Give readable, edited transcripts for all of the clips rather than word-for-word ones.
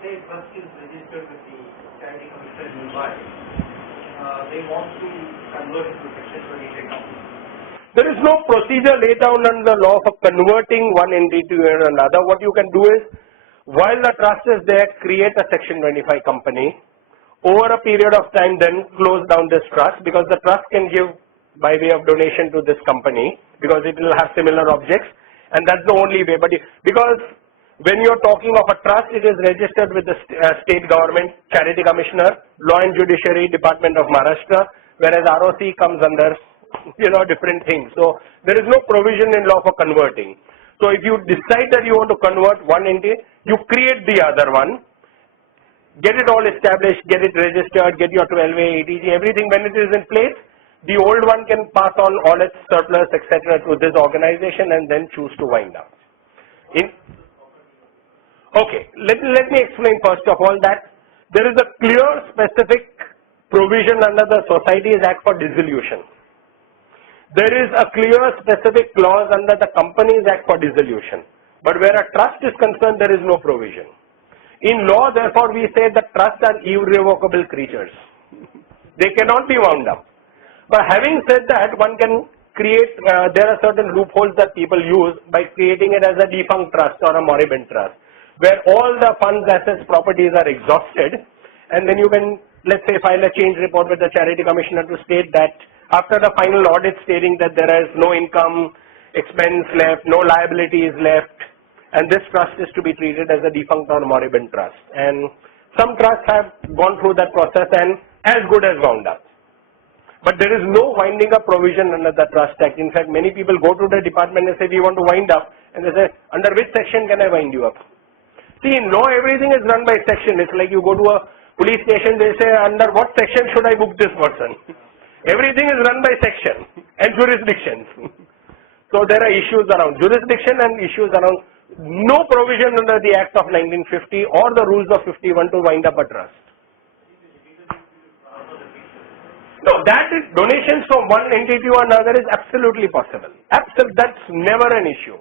say trust is registered with the charity commission in Mumbai, they want to convert it to Section 23 company. There is no procedure laid down under the law for converting one entity to another. What you can do is, while the trust is there, create a Section 25 company. Over a period of time, then close down this trust, because the trust can give by way of donation to this company, because it will have similar objects, and that's the only way. But because when you're talking of a trust, it is registered with the state government, Charity Commissioner, Law and Judiciary Department of Maharashtra, whereas ROC comes under, different things. So there is no provision in law for converting. So if you decide that you want to convert one entity, you create the other one, get it all established, get it registered, get your 12A, ATG, everything. When it is in place, the old one can pass on all its surplus, etc. to this organization and then choose to wind up. Okay, let me explain first of all that there is a clear specific provision under the Societies Act for dissolution. There is a clear specific clause under the Companies Act for dissolution. But where a trust is concerned, there is no provision. In law, therefore, we say that trusts are irrevocable creatures. They cannot be wound up. But having said that, one can create, there are certain loopholes that people use by creating it as a defunct trust or a moribund trust, where all the funds, assets, properties are exhausted, and then you can, let's say, file a change report with the Charity Commissioner to state that after the final audit stating that there is no income, expense left, no liability is left, and this trust is to be treated as a defunct or moribund trust. And some trusts have gone through that process and as good as wound up. But there is no winding up provision under the Trust Act. In fact, many people go to the department and say, we want to wind up, and they say, under which section can I wind you up? See, in law, everything is run by section. It's like you go to a police station, they say, under what section should I book this person? Everything is run by section and jurisdictions. So there are issues around jurisdiction and issues around no provision under the Act of 1950 or the rules of 51 to wind up a trust. No, that is donations from one entity to another is absolutely possible. That's never an issue.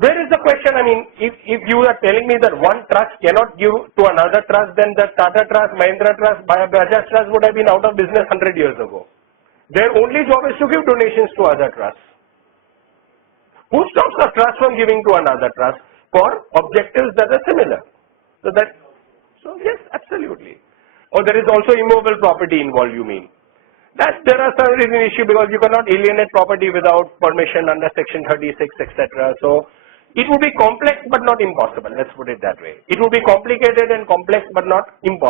Where is the question? I mean, if you are telling me that one trust cannot give to another trust, then the Tata Trust, Mahindra Trust, Bajaj Trust would have been out of business 100 years ago. Their only job is to give donations to other trusts. Who stops a trust from giving to another trust for objectives that are similar? So yes, absolutely. Or there is also immovable property involved, you mean? That there are certain issues because you cannot alienate property without permission under Section 36, etc. So it would be complex but not impossible. Let's put it that way. It would be complicated and complex but not impossible.